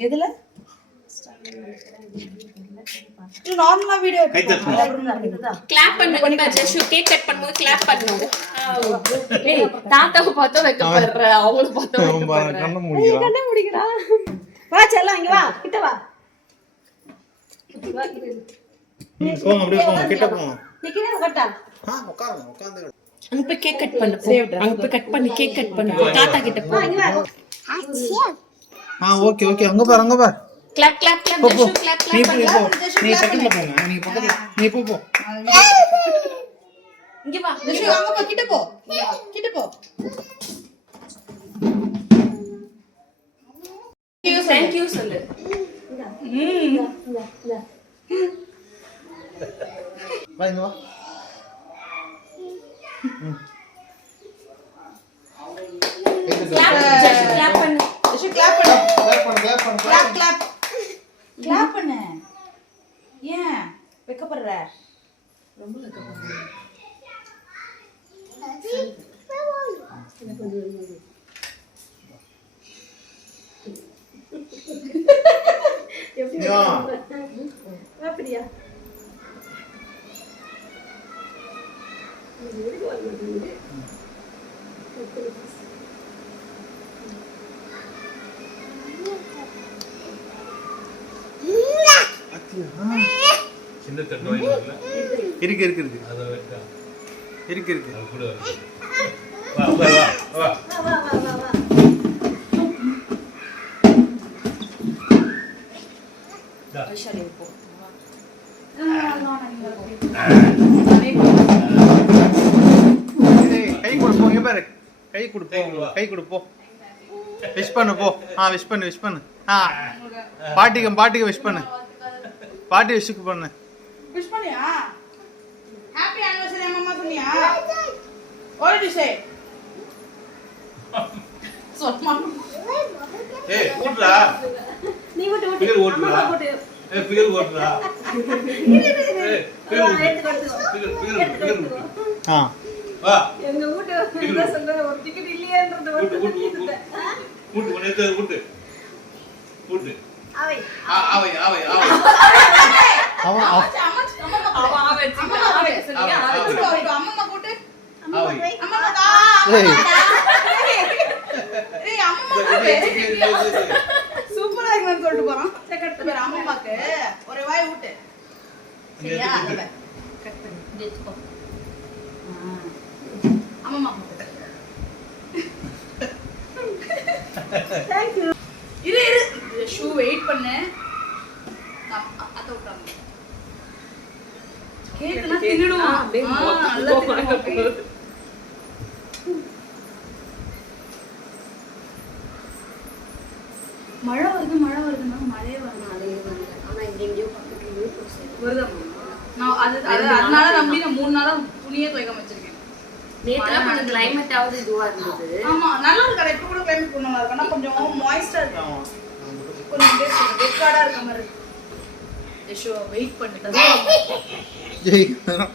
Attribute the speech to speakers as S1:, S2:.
S1: எதுல? நார்மலா video.
S2: Clap பண்ணு ஜஷு கேக் கட் பண்ணும்போது கிளாப் பண்ணணும் ஏய் தாத்தாவை பார்த்தா வைக்கப்படுற அவங்கள பார்த்தா வைக்கப்படுற.
S3: கண்ண
S1: முடிக்கிறா? வா செல்லம் இங்க வா. கிட்ட வா.
S3: போங்க அப்படியே போங்க. கிட்ட போங்க.
S1: நிக்கிறே கட்டா
S3: ஆ உட்காருங்க உட்காந்து
S2: அங்க போய் கேக் கட் பண்ணு. அங்க போய் கட் பண்ணி கேக் கட் பண்ணு. தாத்தா கிட்ட போ.
S3: ஆ ஓகே ஓகே. அங்க பாரு அங்க பாரு.
S2: Clap clap clap Jashu clap
S3: நீ
S2: கிளாப்
S3: போ போ. நீ செகண்ட்ல போங்க. நீ பக்கத்துல நீ போ போ.
S2: இங்க வா.
S1: ஜெஷு அங்க போ. கிட்ட போ. கிட்ட போ.
S2: தேங்க் யூ சொல்லு.
S3: வா இங்க வா.
S2: கிளாப் கிளாப்
S1: கிளாப் பண்ணு ஏன் வெக்கப்படுற அப்படியா
S4: சின்ன தட்டு வாங்கினாங்கல்ல
S3: இருக்கு இருக்கு இருக்கு இருக்கு இருக்கு
S4: அது கூட வா வா வா வா
S3: வா பாரு. கை கொடுப்போம் கை கொடுப்போம் விஷ் பண்ணு போ. ஆ விஷ் பண்ணு விஷ் பண்ணு. ஆ. பாட்டிக்கு பாட்டிக்கு விஷ் பண்ணு. பாட்டி விஷுக்கு பண்ணு.
S1: விஷ் பண்ணியா? ஹாப்பி ஆனிவர்சரி அம்மா சொன்னியா? வாட் டு சே சொன்னா.
S4: ஏய் ஓட்டுடா.
S1: நீ விட்டு விட்டு
S4: பிகர்
S1: போட்டு.
S4: ஏய் பிகர் ஏய் பிகர் ஓட்டு. பிகர் பிகர் ஓட்டு.
S3: ஆ.
S4: வா.
S1: எங்க வீட்டு என்ன சொல்ற ஒரு டிக்கெட் இல்லையேன்றது
S4: ஓட்டு ஒண்ணே தேவை ஓட்டு ஓட்டு
S1: அவை.
S2: அவ அவ அவ.
S1: அம்மா கூட்டு.
S4: ஆவை
S1: அம்மா
S3: ஏய்.
S1: ஏய். அம்மா சூப்பரா இருக்குன்னு சொல்லிட்டு போறான். செகண்ட் பேர் அம்மாக்கு ஒரு வாய் ஊட்டு. சரியா? அதுல கட் பண்ணி. எடுத்துக்கோ அம்மா தேங்க் யூ இரு இரு. ஷூ வெயிட் பண்ணு. கேக்குனா
S2: அப்படியே
S1: நல்லா. மழை வருது மழை வருதுன்னா மழையே வரணும்
S2: ஆனா இங்க எங்கேயோ பக்கத்துல.
S1: வருதா நான் அது அது அதனால நம்பி நான் மூணு நாளா துணியே துவைக்காம வச்சிருக்கேன்.
S2: நேத்துலாம் கொஞ்சம் ஆவது இதுவா இருந்தது.
S1: ஆமா நல்லா இருக்கு இப்ப கூட கிளைமேட் கொஞ்சம் நல்லா இருக்கு? ஆனா கொஞ்சம் மாய்ஸ்டா இருக்கு. கொஞ்சம் வெக்காடா இருக்க. மாதிரி இருக்கு. வெயிட் பண்ணிட்டு
S3: ஜெய்